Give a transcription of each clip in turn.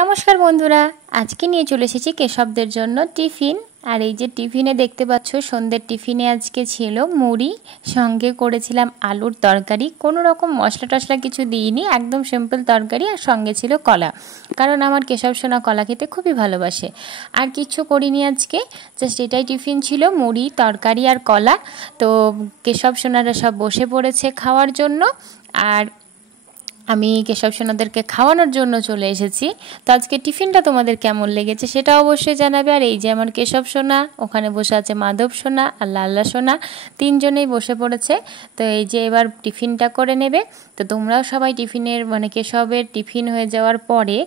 নমস্কার বন্ধুরা, আজকে নিয়ে চলে এসেছি কেশবদের জন্য টিফিন। আর এই যে টিফিনে দেখতে পাচ্ছ, সন্ধ্যের টিফিনে আজকে ছিল মুড়ি, সঙ্গে করেছিলাম আলুর তরকারি। কোনো রকম মশলা টশলা কিছু দিইনি, একদম সিম্পল তরকারি। আর সঙ্গে ছিল কলা, কারণ আমার কেশব সোনা কলা খেতে খুবই ভালোবাসে। আর কিচ্ছু করিনি আজকে, জাস্ট এটাই টিফিন ছিল, মুড়ি, তরকারি আর কলা। তো কেশব সোনারা সব বসে পড়েছে খাওয়ার জন্য, আর আমি কেশব সোনাদেরকে খাওয়ানোর জন্য চলে এসেছি। তো আজকে টিফিনটা তোমাদের কেমন লেগেছে সেটা অবশ্যই জানাবে। আর এই যে আমার কেশব সোনা, ওখানে বসে আছে মাধব সোনা আর লাল্লা সোনা, তিনজনেই বসে পড়েছে। তো এই যে এবার টিফিনটা করে নেবে। তো তোমরাও সবাই টিফিনের কেশবের টিফিন হয়ে যাওয়ার পরে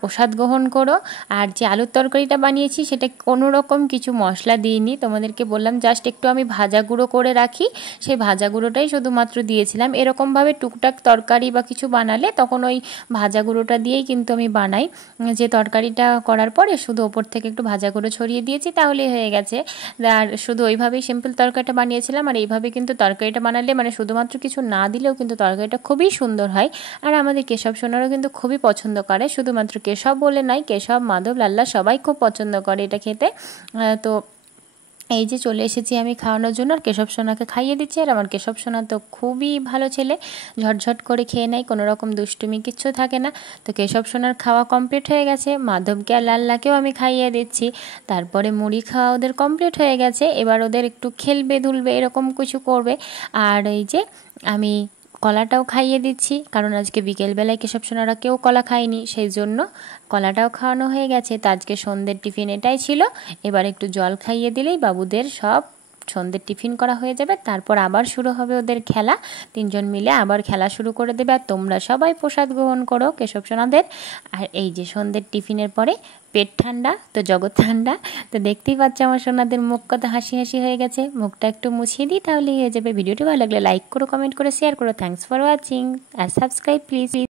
প্রসাদ গ্রহণ করো। আর যে আলুর তরকারিটা বানিয়েছি সেটা কোনো রকম কিছু মশলা দিইনি, তোমাদেরকে বললাম জাস্ট একটু আমি ভাজা গুঁড়ো করে রাখি, সেই ভাজা গুঁড়োটাই শুধুমাত্র দিয়েছিলাম। এরকমভাবে টুকটাক তরকারি বা কিছু বানালে তখন ওই ভাজা গুঁড়োটা দিয়েই কিন্তু আমি বানাই। যে তরকারিটা করার পরে শুধু ওপর থেকে একটু ভাজা গুঁড়ো ছড়িয়ে দিয়েছি, তাহলেই হয়ে গেছে। আর শুধু ওইভাবেই সিম্পল তরকারিটা বানিয়েছিলাম। আর এইভাবে কিন্তু তরকারিটা বানালে শুধুমাত্র কিছু না দিলেও কিন্তু তরকারিটা খুবই সুন্দর হয়। আর আমাদের কেশব সোনারও কিন্তু খুবই পছন্দ করে, শুধুমাত্র কেশব বলে নয়, কেশব, মাধব, লাল্লা সবাই খুব পছন্দ করে এটা খেতে। তো এই যে চলে এসেছি আমি খাওয়ানোর জন্য, আর কেশব সোনাকে খাইয়ে দিচ্ছি। আর আমার কেশব সোনা তো খুবই ভালো ছেলে, ঝটঝট করে খেয়ে নেয়, কোনো রকম দুষ্টুমি কিচ্ছু থাকে না। তো কেশব সোনার খাওয়া কমপ্লিট হয়ে গেছে, মাধবকে আর লাল্লাকেও আমি খাইয়ে দিচ্ছি। তারপরে মুড়ি খাওয়া ওদের কমপ্লিট হয়ে গেছে, এবার ওদের একটু খেলবে ধুলবে এরকম কিছু করবে। আর এই যে আমি কলাটাও খাইয়ে দিচ্ছি, কারণ আজকে বিকেলবেলায় কেশব সোনারা কেউ কলা খায়নি, সেই জন্য কলাটাও খাওয়ানো হয়ে গেছে। তো আজকে সন্ধ্যের টিফিন এটাই ছিল। এবার একটু জল খাইয়ে দিলেই বাবুদের সব সন্ধ্যের টিফিন করা হয়ে যাবে। তারপর আবার শুরু হবে ওদের খেলা, তিনজন মিলে আবার খেলা শুরু করে দেবে। আর তোমরা সবাই প্রসাদ গ্রহণ করো কেশব সোনাদের। আর এই যে সন্ধ্যের টিফিনের পরে পেট ঠান্ডা তো জগৎ ঠান্ডা। তো দেখতেই পাচ্ছ আমার সোনাদের মুখ কত হাসি হাসি হয়ে গেছে। মুখটা একটু মুছিয়ে দিই তাহলেই হয়ে যাবে। ভিডিওটি ভালো লাগলে লাইক করো, কমেন্ট করে শেয়ার করো। থ্যাঙ্কস ফর ওয়াচিং, আর সাবস্ক্রাইব প্লিজ।